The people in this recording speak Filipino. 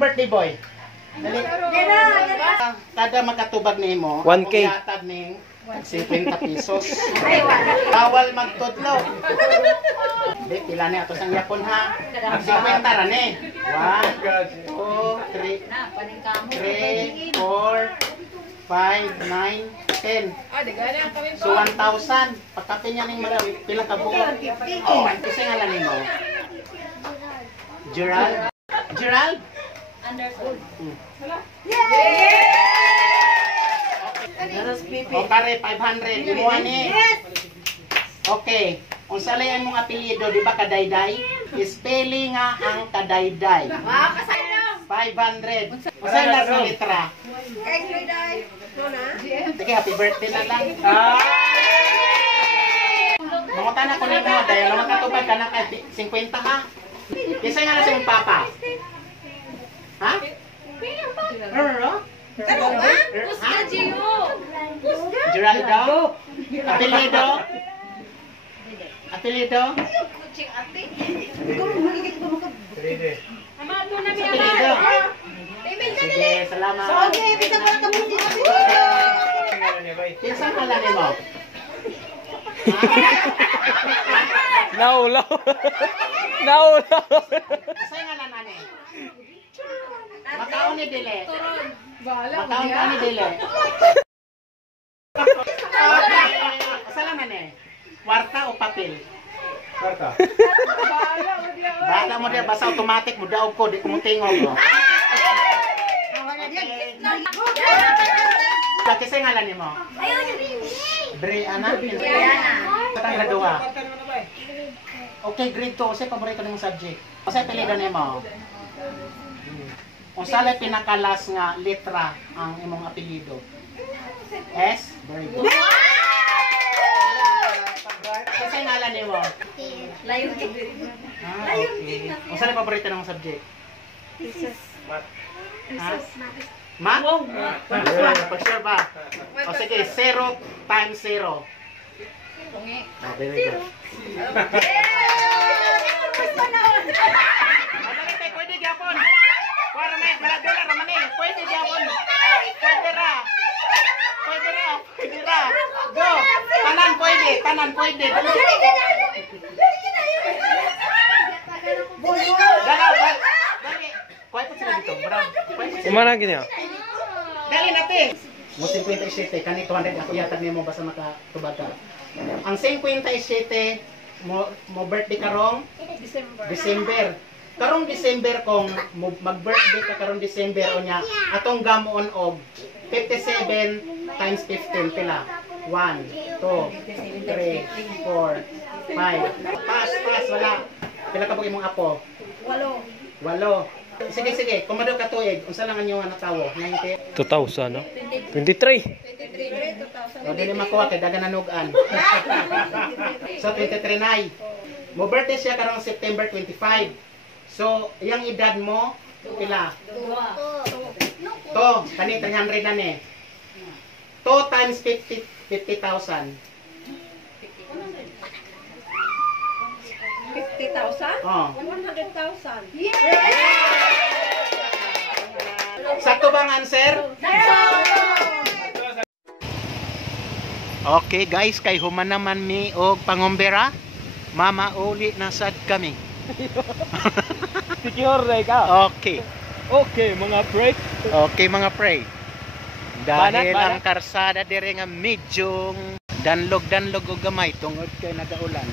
birthday boy? Dali. Kada makatubag nimo, 1K. Yatag ning 50 pesos. Bawal magtudlo. Di pila ni ato sang yapon ha. 50 ra ni. 1 2 3 4 5 9 10. So 1,000. Pagkapin niya ning mga pila ka buo. Oh, kasi nga lang nimo. Gerald. Gerald? Anderson. O kare 500 imuha ni. Okay. Unsa lay imong apelyido di ba Kadayday? Spelling nga ang Kadayday. 500. Unsa last na letra? Kadayday. Sige, happy birthday na lang. Mangutan ako nimo dahil naman katubad ka na kay 50 ha. Kisa nga na sa imong papa. Ha? Ano ba? Pusga, Gio! Pusga! Geraldo? Apelido? Apelido? Kuching ate. Apelido? Sige, salamat. Okay, bisa ko lang kapunin. Kinsa pala nimo? Naulaw. Naulaw. Say nga lang ani. Makaon ni dili. Bala. Makaon ka ni dili. Asa lang ani? Kwarta o papel? Kwarta. Bala mo dia basa automatic mo daog ko di ko mo tingog mo. Kasi say nga lang nimo. Brianna. Katang graduwa. Okay, grade 2. Kasi paborito nimong subject. Kasi pilido nimo. Unsa lay pinakalas nga letra ang imong apelyido? S. Very good. Kasi ngalan nimo. Layon. Okay. Unsa lay paborito nimong subject? Math. Math? For sure ba? O sige, 0 times 0. Oh, very good. Madali tayo, pwede gyapon. Para may dala-dala raman eh. Pwede gyapon. Pwede ra. Pwede ra. Pwede ra. Go. Tanan pwede. Tanan pwede. Dali. Dali. Kuhay po sila dito. Bravo. Kumana gini ah. Dali natin. Mo 57 kani 200 ako yatag nimo basta makatubag ka. Ang 57 mo birthday karong December. Karong December kung mag-birthday ka karong December unya atong gamon og 57 times 15 pila. 1 2 3 4 5. Pass wala. Pila ka imong apo? 8. Sige, kumado ka tuig. Unsa lang ang inyong natawo? 90? 2000 no? 23. O dili makuha kay dagan nanugan. So 23 nay. Mo birthday siya karong September 25. So iyang edad mo pila? 2. To, kani 300 na ni. 2 times 50,000. 50,000? Oh. 100,000. Sakto bang answer? Okay guys, kay human naman mi og pangombera. Mama uli na sad kami. Secure ray ka. Okay. Okay, mga break. Okay mga pre. Dahil Banak. ang karsada dire nga medyo danlog og gamay tungod kay nagaulan.